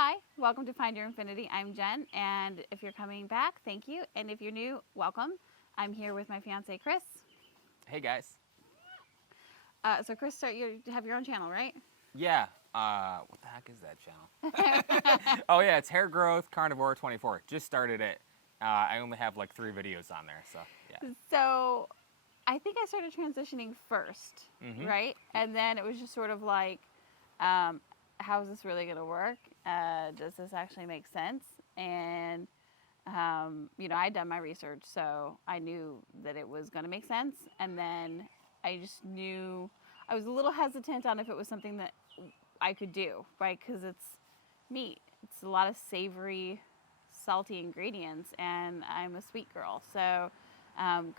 Hi, welcome to Find Your Infinity. I'm Jen, and if you're coming back, thank you. And if you're new, welcome. I'm here with my fiance, Chris. Hey guys. So Chris, you have your own channel, right? Yeah. What the heck is that channel? Oh yeah, it's Hair Growth Carnivore 24. Just started it. I only have like 3 videos on there, so yeah. So I think I started transitioning first, Mm-hmm. right? And then it was just sort of like, how is this really going to work? Does this actually make sense? And I'd done my research, so I knew that it was going to make sense. And then I just knew I was a little hesitant on if it was something that I could do, right? Because it's meat. It's a lot of savory, salty ingredients, and I'm a sweet girl. So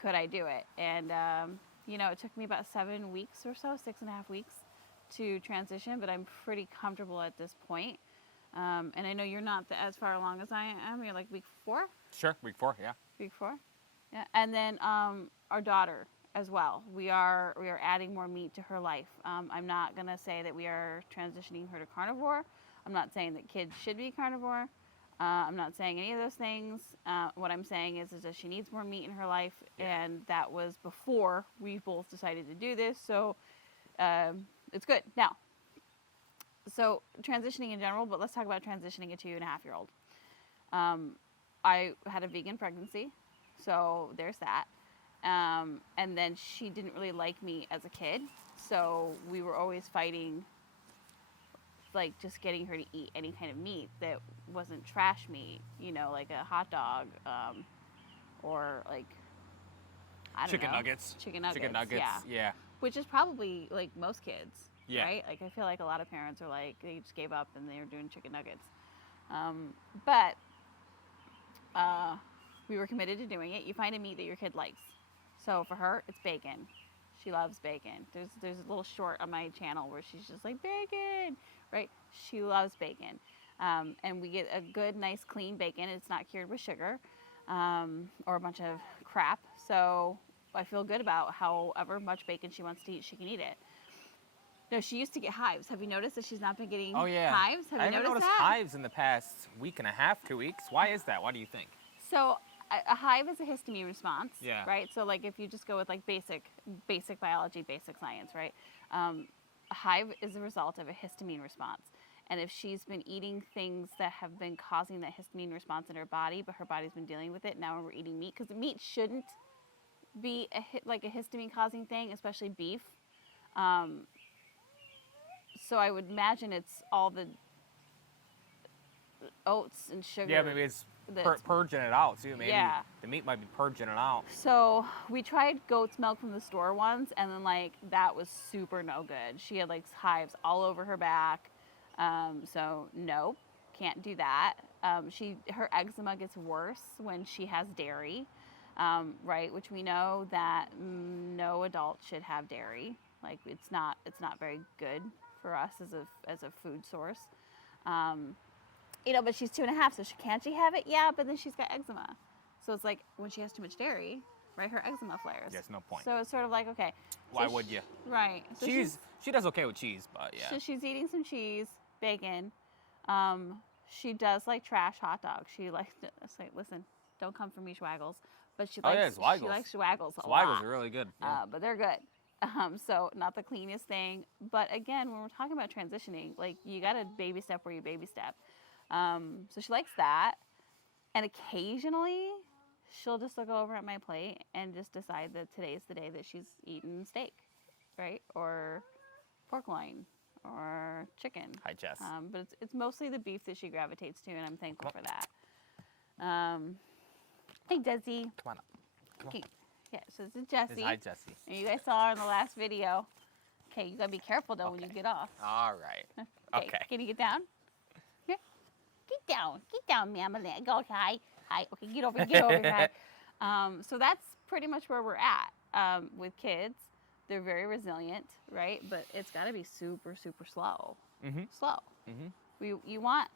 could I do it? And, it took me about 7 weeks or so, 6.5 weeks to transition, but I'm pretty comfortable at this point. And I know you're not as far along as I am. You're like week 4? Sure, week 4, yeah. Week 4? Yeah. And then our daughter as well. We are adding more meat to her life. I'm not going to say that we are transitioning her to carnivore. I'm not saying that kids should be carnivore. I'm not saying any of those things. What I'm saying is that she needs more meat in her life, and that was before we both decided to do this. So it's good. Now, so transitioning in general, but let's talk about transitioning a 2.5-year-old. I had a vegan pregnancy, so there's that. And then she didn't really like me as a kid, so we were always fighting, like just getting her to eat any kind of meat that wasn't trash meat, like a hot dog, or like, I don't know. Chicken nuggets, yeah. Which is probably like most kids, Yeah. right? Like I feel like a lot of parents are like, they just gave up and they were doing chicken nuggets. But we were committed to doing it. You find a meat that your kid likes. So for her, it's bacon. She loves bacon. There's a little short on my channel where she's just like, bacon, right? She loves bacon. And we get a good, nice, clean bacon. It's not cured with sugar or a bunch of crap. So I feel good about however much bacon she wants to eat, she can eat it. No, she used to get hives. Have you noticed that she's not been getting hives? Have I you haven't noticed that? hives in the past week and a half, 2 weeks. Why is that? What do you think? So a hive is a histamine response, Yeah. right? So like if you just go with like basic biology, basic science, right? A hive is a result of a histamine response. And if she's been eating things that have been causing that histamine response in her body, but her body's been dealing with it, now when we're eating meat, because meat shouldn't be a histamine causing thing, especially beef. So I would imagine it's all the oats and sugar. Yeah, maybe it's purging it out too. Maybe the meat might be purging it out. So we tried goat's milk from the store once, and then like that was super no good. She had like hives all over her back. So no, can't do that. Her eczema gets worse when she has dairy, right? Which we know that no adult should have dairy. Like it's not very good for us as a food source. But she's 2.5, so can't she have it? Yeah, but then she's got eczema. So it's like when she has too much dairy, right, her eczema flares. Yes, no point. So it's sort of like, okay. Why would you? Right. So she does okay with cheese, but yeah. So she's eating some cheese, bacon. She does like trash hot dogs. She likes to say, listen, don't come for me, schwaggles. But she likes Schwaggles. She likes schwaggles a lot. Schwaggles are really good. Yeah. But they're good. So not the cleanest thing. But again, when we're talking about transitioning, like you got to baby step where you baby step. So she likes that. And occasionally she'll just look over at my plate and just decide that today's the day that she's eating steak, right? Or pork loin or chicken. Hi, Jess. But it's mostly the beef that she gravitates to, and I'm thankful for that. Hey, Desi. Come on up. Come on. Yeah, so this is Jessie. Hi, Jessie. And you guys saw her in the last video. Okay, you gotta be careful though when you get off. All right. Okay. Can you get down? Here. Get down, ma'am. Okay. Hi. Okay, get over here. So that's pretty much where we're at with kids. They're very resilient, right? But it's got to be super, super slow. Mm-hmm. Slow. Mm-hmm. You want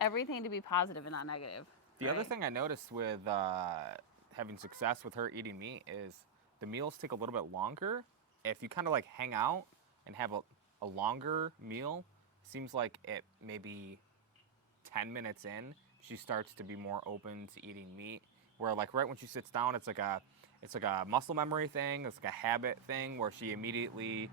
everything to be positive and not negative. The other thing I noticed with having success with her eating meat is the meals take a little bit longer. If you kind of like hang out and have a longer meal, seems like it maybe 10 minutes in, she starts to be more open to eating meat. Where like right when she sits down, it's like a muscle memory thing. It's like a habit thing where she immediately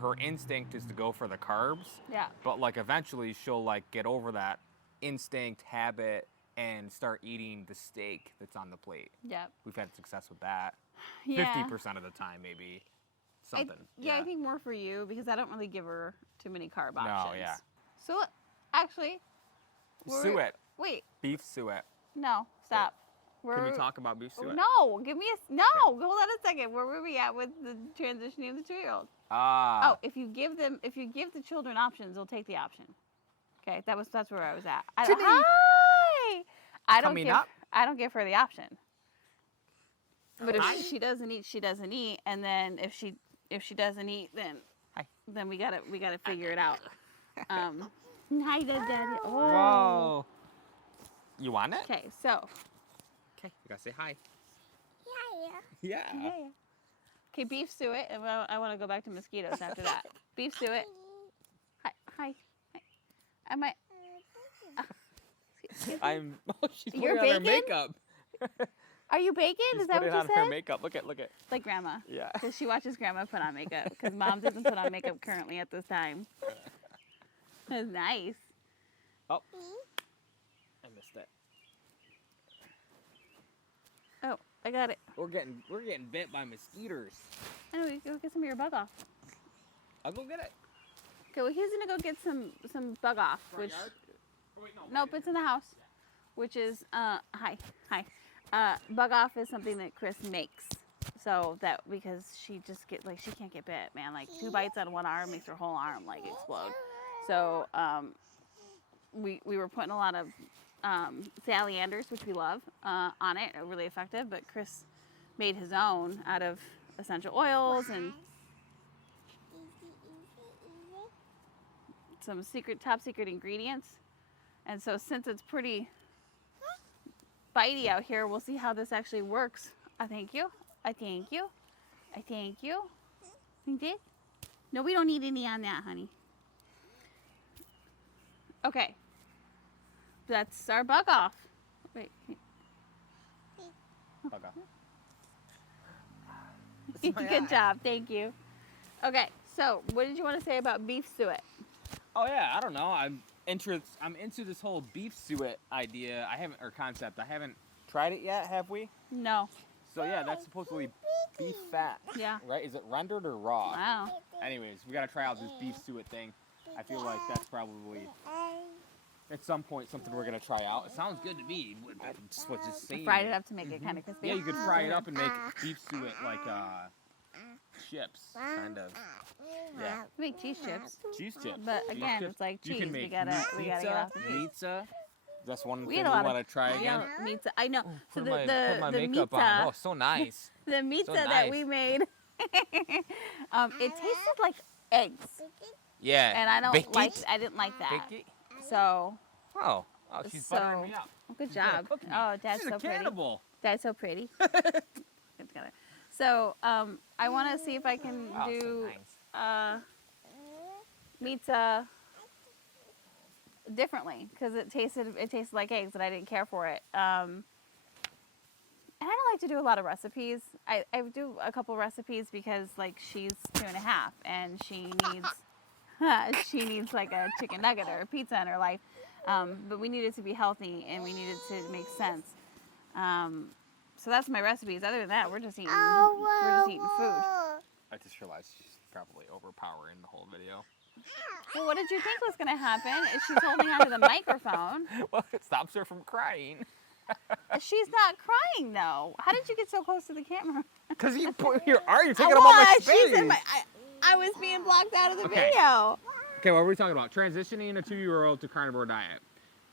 her instinct is to go for the carbs. Yeah. But like eventually she'll like get over that instinct habit and start eating the steak that's on the plate. Yep. We've had success with that. Yeah. 50% of the time, maybe. Something. I think more for you because I don't really give her too many carb No, options. yeah. So actually, Suet. Wait. Beef suet. No, stop. Can we talk about beef suet? No, give me no. Hold on a second. Where were we at with the transitioning of the 2-year-old? Ah. If you give the children options, they'll take the option. Okay, that's where I was at. Today. Hi. I don't give her the option. But if she doesn't eat, she doesn't eat, and then if she doesn't eat, then we gotta figure it out. Hi, Daddy. Oh. Whoa. You want it? Okay, so. Okay, you gotta say hi. Yeah. Yeah. Okay, beef suet, and I want to go back to mosquitoes after that. Beef suet. Hi. I might. I'm. Oh, she's putting You're on her baking? makeup. Are you baking? She's Is that what putting you on said? her makeup. Look at. Like grandma. Yeah. Because she watches grandma put on makeup. Because mom doesn't put on makeup currently at this time. That's nice. Oh. I missed it. Oh, I got it. We're getting bit by mosquitoes. I know, you go get some of your bug off. I'll go get it. Okay, well, he's gonna go get some bug off, which nope, it's in the house. Which is hi. Bug off is something that Chris makes, so that because she just she can't get bit, man. Like 2 bites on one arm makes her whole arm like explode. So we were putting a lot of Sally Anders, which we love, on it. Really effective, but Chris made his own out of essential oils and some top secret ingredients. And so since it's pretty bitey out here, we'll see how this actually works. I thank you. Thank you. No, we don't need any on that, honey. Okay. That's our bug off. Wait. Bug off. Good job. Thank you. Okay. So, what did you want to say about beef suet? Oh yeah, I don't know. I'm into this whole beef suet idea. Concept. I haven't tried it yet. Have we? No. So yeah, that's supposedly beef fat. Yeah. Right? Is it rendered or raw? Wow. Anyways, we gotta try out this beef suet thing. I feel like that's probably at some point something we're gonna try out. It sounds good to me. Just saying. Fried it up to make it kind of crispy. Yeah, you could fry it up and make beef suet like chips, kind of. Yeah. Make cheese chips. Cheese chips. But Cheese again, chips. it's like You cheese. can make We gotta get off the cheese. pizza. That's one We thing had we a lot want to try again. Pizza. I know. So Put my makeup on. Oh, so nice. The pizza So that nice. we made, it tasted like eggs, Yeah. and I Baked don't like. it? I didn't like that. Baked it? So, Oh, she's buttering me up. good She's gonna job. cook me. Oh, Dad's She's so a pretty. cannibal. Dad's so pretty. It's gonna. So, I want to see if I can Oh, so do nice. pizza differently because it tasted like eggs and I didn't care for it. And I don't like to do a lot of recipes. I do a couple recipes because like she's 2.5 and she needs like a chicken nugget or a pizza in her life. But we need it to be healthy and we need it to make sense. So that's my recipes. Other than that, we're just eating food. I just realized she's probably overpowering the whole video. Well, what did you think was going to happen? She's holding onto the microphone. Well, it stops her from crying. She's not crying, though. How did you get so close to the camera? Because you put your arm, you're taking I up all my was. space. She's in I was being blocked out of the Okay. video. Okay, what were we talking about? Transitioning a 2-year-old to carnivore diet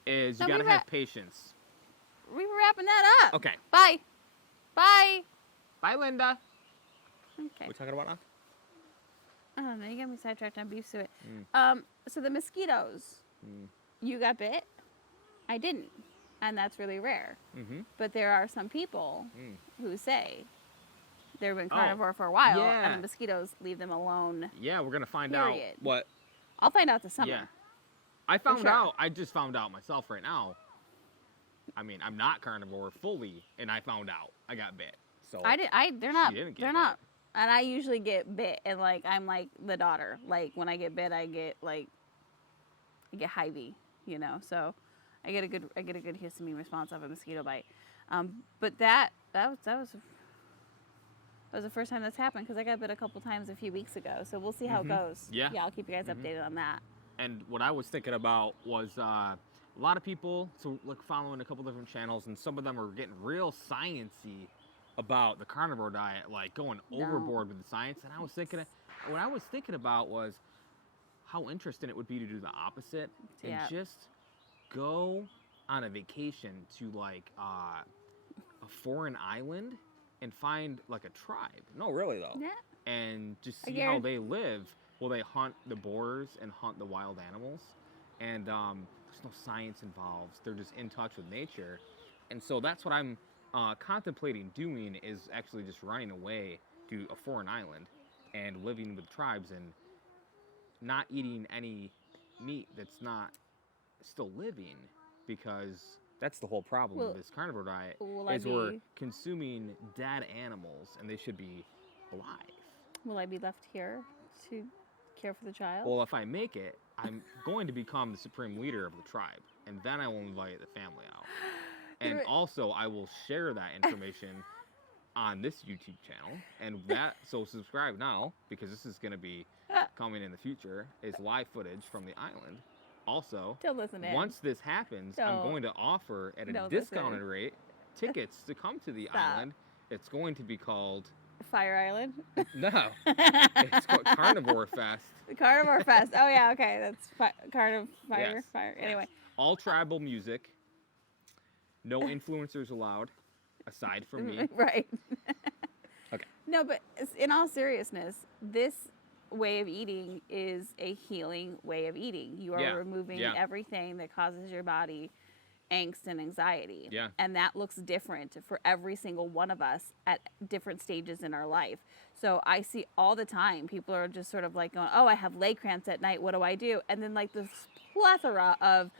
is you No, gotta have patience. We were wrapping that up. Okay. Bye. Bye. Bye, Linda. Okay. What are we talking about now? I don't know. You got me sidetracked on beef suet. Mm. So the mosquitoes, you got bit. I didn't. And that's really rare. Mm-hmm. But there are some people who say they've been carnivore for a while and the mosquitoes leave them alone. Yeah, we're gonna find Period. out what. I'll find out this summer. Yeah. I found sure. out. I just found out myself right now. I mean, I'm not carnivore fully, and I found out I got bit. So They're not. she didn't get They're bit. not. And I usually get bit, and like I'm like the daughter. Like when I get bit, I get Hy-Vee, you know. So I get a good histamine response off a mosquito bite. But that was the first time that's happened because I got bit a couple times a few weeks ago. So we'll see how it goes. Yeah. I'll keep you guys updated on that. And what I was thinking about was a lot of people, so like following a couple different channels, and some of them are getting real science-y about the carnivore diet, like going overboard with the science. And what I was thinking about was how interesting it would be to do the opposite and just go on a vacation to like a foreign island and find like a tribe. No, really though. Yeah. And just see how they live. Well, they hunt the boars and hunt the wild animals, and there's no science involved. They're just in touch with nature, and so that's what I'm contemplating doing, is actually just running away to a foreign island and living with tribes and not eating any meat that's not still living, because that's the whole problem with this carnivore diet, is we're consuming dead animals and they should be alive. Will I be left here to care for the child? Well, if I make it, I'm going to become the supreme leader of the tribe, and then I will invite the family out. And also, I will share that information on this YouTube channel, and so subscribe now, because this is going to be coming in the future, is live footage from the island. Also, don't listen in. Once this happens, I'm going to offer at a discounted rate tickets to come to the island. It's going to be called Fire Island? No. It's called Carnivore Fest. Carnivore Fest. Oh, yeah, okay. That's Fire. Yes. Fire. Anyway. All tribal music. No influencers allowed, aside from me. Right. Okay. No, but in all seriousness, this way of eating is a healing way of eating. You are removing everything that causes your body angst and anxiety. Yeah. And that looks different for every single one of us at different stages in our life. So I see all the time people are just sort of like going, oh, I have leg cramps at night. What do I do? And then like this plethora of,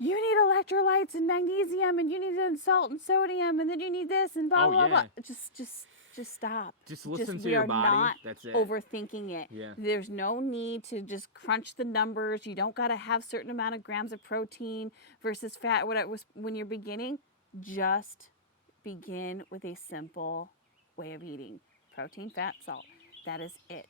you need electrolytes and magnesium, and you need salt and sodium, and then you need this and blah, blah, blah. Just stop. Just listen to your body. Not That's it. Overthinking it. Yeah. There's no need to just crunch the numbers. You don't got to have certain amount of grams of protein versus fat. When you're beginning, just begin with a simple way of eating. Protein, fat, salt. That is it.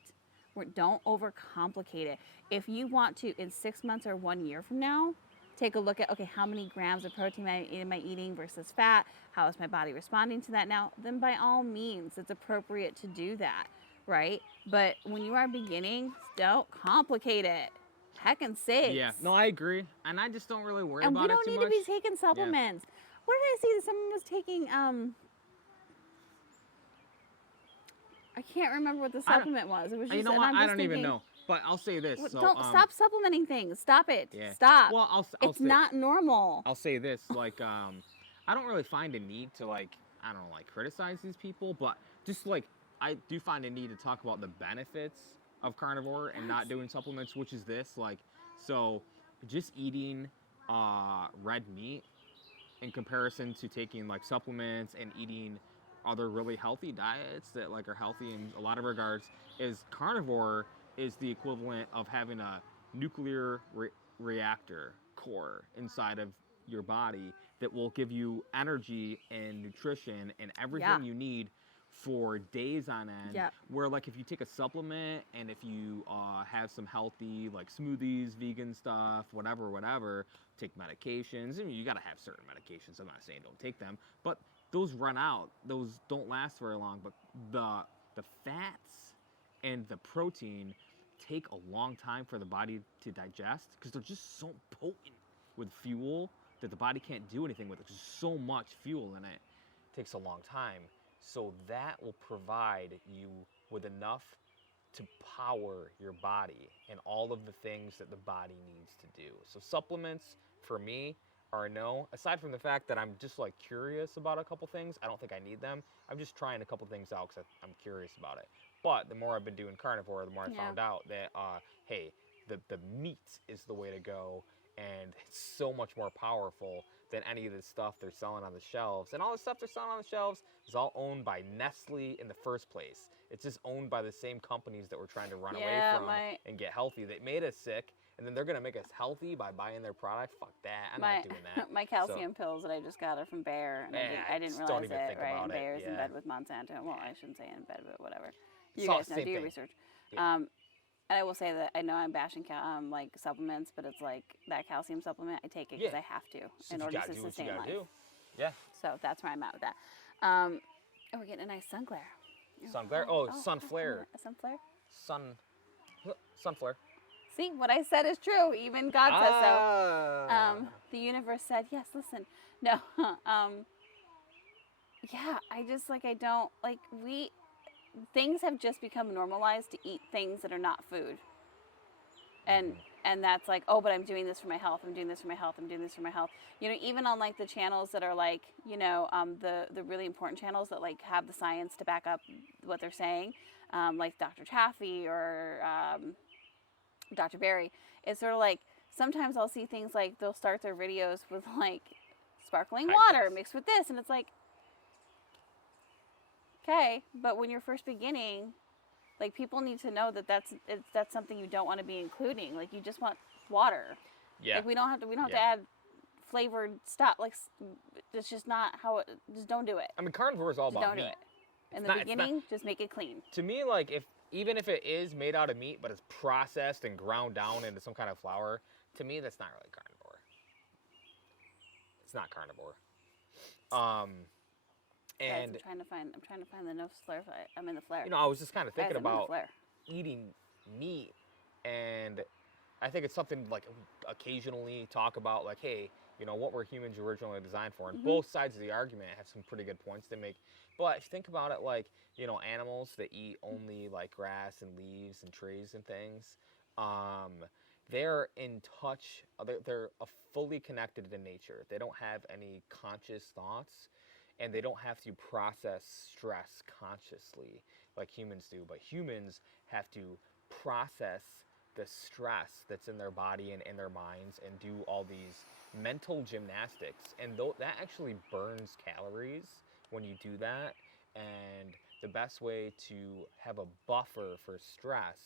Don't overcomplicate it. If you want to, in 6 months or 1 year from now, take a look at, okay, how many grams of protein am I eating versus fat? How is my body responding to that now? Then by all means, it's appropriate to do that, right? But when you are beginning, don't complicate it. Heckin' sakes. Yeah, no, I agree. And I just don't really worry and about it too much. And we don't need to be taking supplements. Yeah. What did I see that someone was taking, I can't remember what the supplement was. It was just, you know what? I don't even know. But I'll say this. Well, so, don't stop supplementing things. Stop it. Yeah. Stop. Well, I'll it's say, not normal. I'll say this. Like, I don't really find a need to, like, I don't know, like, criticize these people. But just, like, I do find a need to talk about the benefits of carnivore and not doing supplements, which is this. Like, so just eating red meat in comparison to taking, like, supplements and eating other really healthy diets that, like, are healthy in a lot of regards, is carnivore is the equivalent of having a nuclear reactor core inside of your body that will give you energy and nutrition and everything you need for days on end. Yep. Where, like, if you take a supplement and if you have some healthy, like, smoothies, vegan stuff, whatever, take medications. I mean, you got to have certain medications. I'm not saying don't take them, but those run out. Those don't last very long. But the fats and the protein take a long time for the body to digest because they're just so potent with fuel that the body can't do anything with it. There's so much fuel in it. It takes a long time. So that will provide you with enough to power your body and all of the things that the body needs to do. So supplements, for me, are a no. Aside from the fact that I'm just, like, curious about a couple things, I don't think I need them. I'm just trying a couple things out because I'm curious about it. But the more I've been doing carnivore, the more I found out that, hey, the meat is the way to go, and it's so much more powerful than any of the stuff they're selling on the shelves. And all the stuff they're selling on the shelves is all owned by Nestle in the first place. It's just owned by the same companies that we're trying to run away from and get healthy. They made us sick, and then they're going to make us healthy by buying their product. Fuck that. I'm not doing that. My calcium pills that I just got are from Bayer, and I didn't realize don't even it, think right? about And it. Bayer's in Yeah. bed with Monsanto. Well, I shouldn't say in bed, but whatever. You It's all guys the know, same do your thing. research. Yeah. And I will say that I know I'm bashing like supplements, but it's like that calcium supplement. I take it because I have to in order to sustain life. Yeah. So that's where I'm at with that. Oh, we're getting a nice sun glare. Sun glare? Oh, sun flare. A sun flare? Sun flare. See, what I said is true. Even God says so. The universe said, yes, listen. No. Yeah, I just, like, I don't, like, things have just become normalized to eat things that are not food. And that's like, oh, but I'm doing this for my health. I'm doing this for my health. I'm doing this for my health. You know, even on like the channels that are like, you know, the really important channels that like have the science to back up what they're saying, like Dr. Chaffee or Dr. Barry. It's sort of like sometimes I'll see things like they'll start their videos with like sparkling water mixed with this, and it's like, okay, but when you're first beginning, like, people need to know that that's something you don't want to be including. Like, you just want water. Yeah. Like, we don't have to add flavored stuff. Like, it's just not how it. Just don't do it. I mean, carnivore is all about meat. Don't do it. In the beginning, just make it clean. To me, like, even if it is made out of meat, but it's processed and ground down into some kind of flour, to me, that's not really carnivore. It's not carnivore. And guys, I'm trying to find the no flare. I'm in the flare. You know, I was just kind of thinking Guys, about eating meat, and I think it's something like occasionally talk about, like, hey, you know, what were humans originally designed for? And both sides of the argument have some pretty good points to make. But if you think about it, like, you know, animals that eat only like grass and leaves and trees and things, they're in touch. They're fully connected to nature. They don't have any conscious thoughts. And they don't have to process stress consciously like humans do. But humans have to process the stress that's in their body and in their minds and do all these mental gymnastics. And that actually burns calories when you do that. And the best way to have a buffer for stress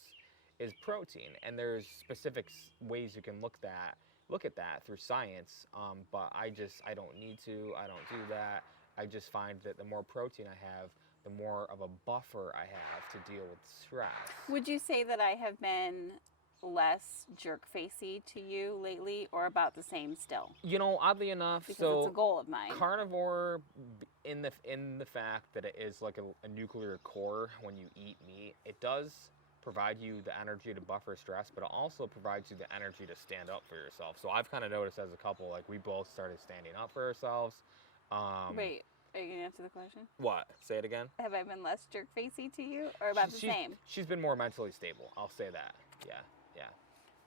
is protein. And there's specific ways you can look at that through science. But I don't need to. I don't do that. I just find that the more protein I have, the more of a buffer I have to deal with stress. Would you say that I have been less jerk-facey to you lately, or about the same still? You know, oddly enough, because it's a goal of mine. Carnivore, in the fact that it is like a nuclear core when you eat meat, it does provide you the energy to buffer stress, but it also provides you the energy to stand up for yourself. So I've kind of noticed as a couple, like, we both started standing up for ourselves. Wait, are you going to answer the question? What? Say it again? Have I been less jerk-facey to you, or about the same? She's been more mentally stable. I'll say that. Yeah.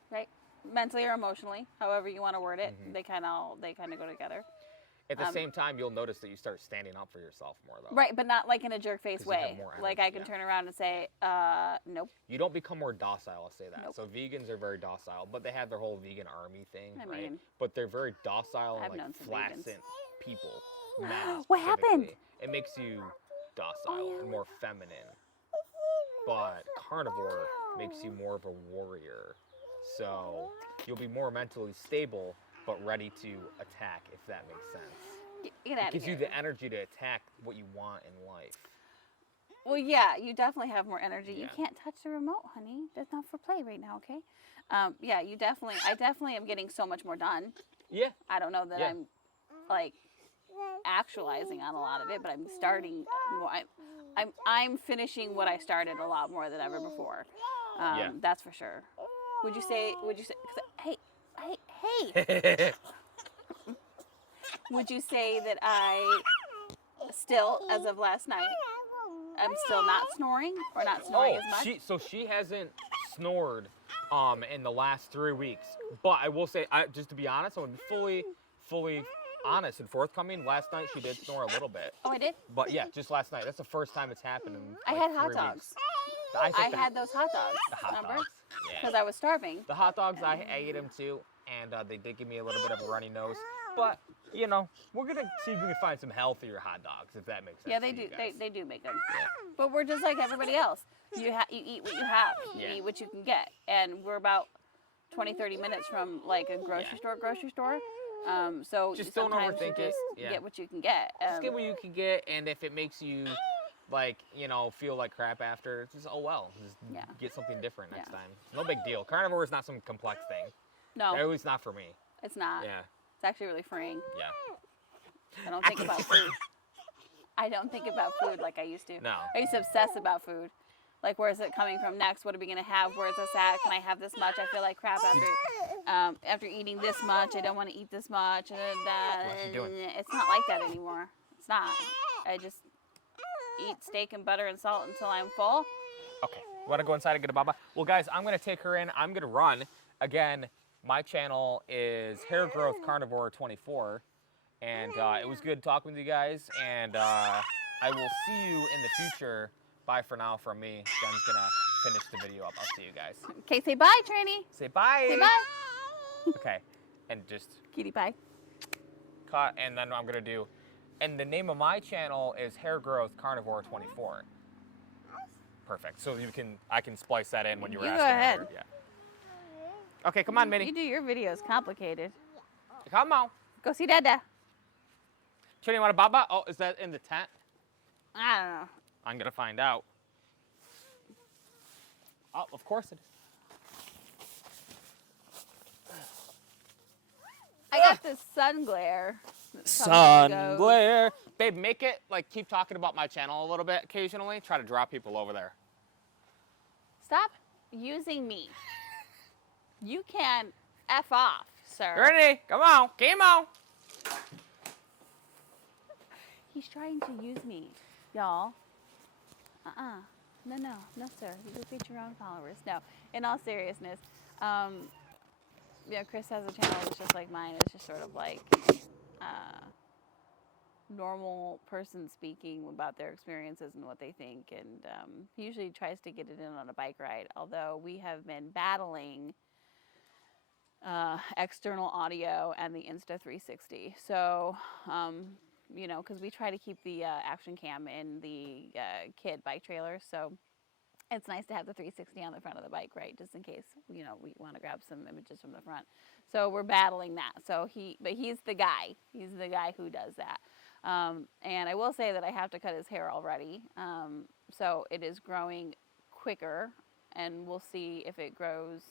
Right? Mentally or emotionally, however you want to word it. They kind of go together. At the same time, you'll notice that you start standing up for yourself more, though. Right, but not like in a jerk-face way. More energy, like I can turn around and say, nope. You don't become more docile, I'll say that. Nope. So vegans are very docile, but they have their whole vegan army thing, I right? mean, But they're very docile I've and known like some flaccent vegans. people. Men What happened? specifically. It makes you docile and more feminine. But carnivore makes you more of a warrior. So you'll be more mentally stable, but ready to attack, if that makes sense. Get out of here. It gives you the energy to attack what you want in life. Well, yeah, you definitely have more energy. Yeah. You can't touch the remote, honey. That's not for play right now, okay? Yeah, I definitely am getting so much more done. Yeah. I don't know that I'm, like, actualizing on a lot of it, but I'm starting more. I'm finishing what I started a lot more than ever before. That's for sure. Would you say, hey, would you say that I still, as of last night, I'm still not snoring or not snoring as much? She hasn't snored in the last 3 weeks. But I will say, just to be honest, I'm going to be fully honest and forthcoming. Last night she did snore a little bit. Oh, I did? But yeah, just last night. That's the first time it's happened in I like had hot 3 dogs. weeks. I had those hot dogs. The hot remember? dogs. because I was starving. The hot dogs, I ate them too, and they did give me a little bit of a runny nose. But, you know, we're going to see if we can find some healthier hot dogs, if that makes sense. Yeah, they do. They do make them. Yeah. But we're just like everybody else. You eat what you have. You eat what you can get. And we're about 20, 30 minutes from like a grocery store. So just don't overthink it. Get what you can get. Just get what you can get, and if it makes you, like, you know, feel like crap after, just, oh well. Just get something different next time. No big deal. Carnivore is not some complex thing. No. At least not for me. It's not. Yeah. It's actually really freeing. Yeah. I don't think about food. I don't think about food like I used to. No. I used to obsess about food. Like, where's it coming from next? What are we going to have? Where's this at? Can I have this much? I feel like crap after eating this much. I don't want to eat this much. What's she doing? It's not like that anymore. It's not. I just eat steak and butter and salt until I'm full. Okay. Want to go inside and get a baba? Well, guys, I'm going to take her in. I'm going to run. Again, my channel is Hair Growth Carnivore 24. And it was good talking with you guys. And I will see you in the future. Bye for now from me. Jen's going to finish the video up. I'll see you guys. Okay, say bye, Trini. Say bye. Say bye. Okay. And just Kitty pie. cut. And then I'm going to do... And the name of my channel is Hair Growth Carnivore 24. Perfect. So I can splice that in when you were asking. Go ahead. Her. Yeah. Okay, come on, Minnie. You do your videos complicated. Come on. Go see Dada. Trini, you want a baba? Oh, is that in the tent? I don't know. I'm going to find out. Oh, of course it is. I got this sun glare. Sun glare. Babe, make it, like, keep talking about my channel a little bit occasionally. Try to draw people over there. Stop using me. You can F off, sir. Ready? Come on. Come on. He's trying to use me, y'all. No, sir. You go get your own followers. No, in all seriousness, Chris has a channel that's just like mine. It's just sort of like normal person speaking about their experiences and what they think, and he usually tries to get it in on a bike ride, although we have been battling external audio and the Insta360. So, because we try to keep the action cam in the kid bike trailer, so it's nice to have the 360 on the front of the bike, right? Just in case, we want to grab some images from the front. So we're battling that. So he's the guy. He's the guy who does that. And I will say that I have to cut his hair already. So it is growing quicker, and we'll see if it grows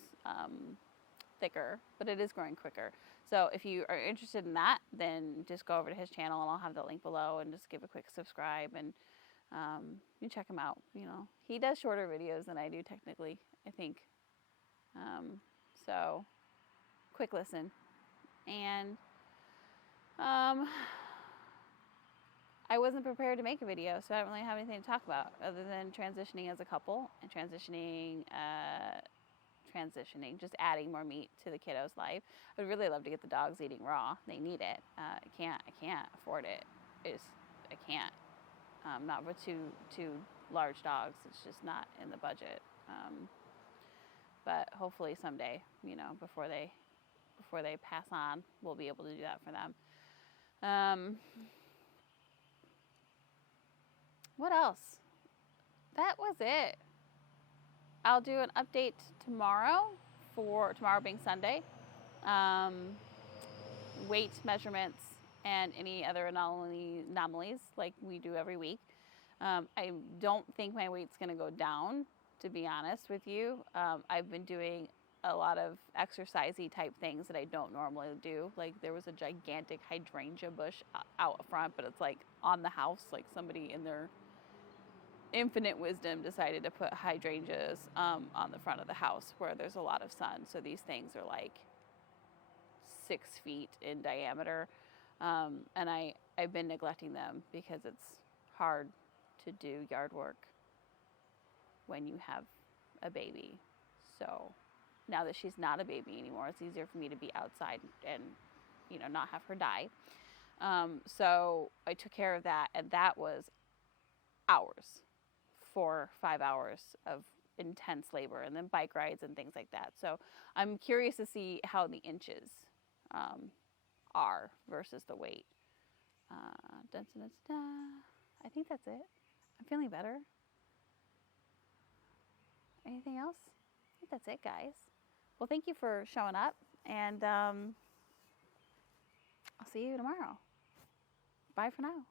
thicker, but it is growing quicker. So if you are interested in that, then just go over to his channel, and I'll have the link below, and just give a quick subscribe, and you check him out. He does shorter videos than I do technically, I think. So quick listen. And I wasn't prepared to make a video, so I don't really have anything to talk about other than transitioning as a couple and transitioning, just adding more meat to the kiddo's life. I'd really love to get the dogs eating raw. They need it. I can't afford it. I can't. Not with two large dogs. It's just not in the budget. But hopefully someday, before they pass on, we'll be able to do that for them. What else? That was it. I'll do an update tomorrow, for tomorrow being Sunday. Weight measurements and any other anomalies like we do every week. I don't think my weight's going to go down, to be honest with you. I've been doing a lot of exercise-y type things that I don't normally do. Like, there was a gigantic hydrangea bush out front, but it's like on the house, like somebody in their infinite wisdom decided to put hydrangeas on the front of the house where there's a lot of sun. So these things are like 6 feet in diameter. And I've been neglecting them because it's hard to do yard work when you have a baby. So now that she's not a baby anymore, it's easier for me to be outside and, not have her die. So I took care of that, and that was hours, 4 or 5 hours of intense labor, and then bike rides and things like that. So I'm curious to see how the inches are versus the weight. I think that's it. I'm feeling better. Anything else? I think that's it, guys. Well, thank you for showing up, and I'll see you tomorrow. Bye for now.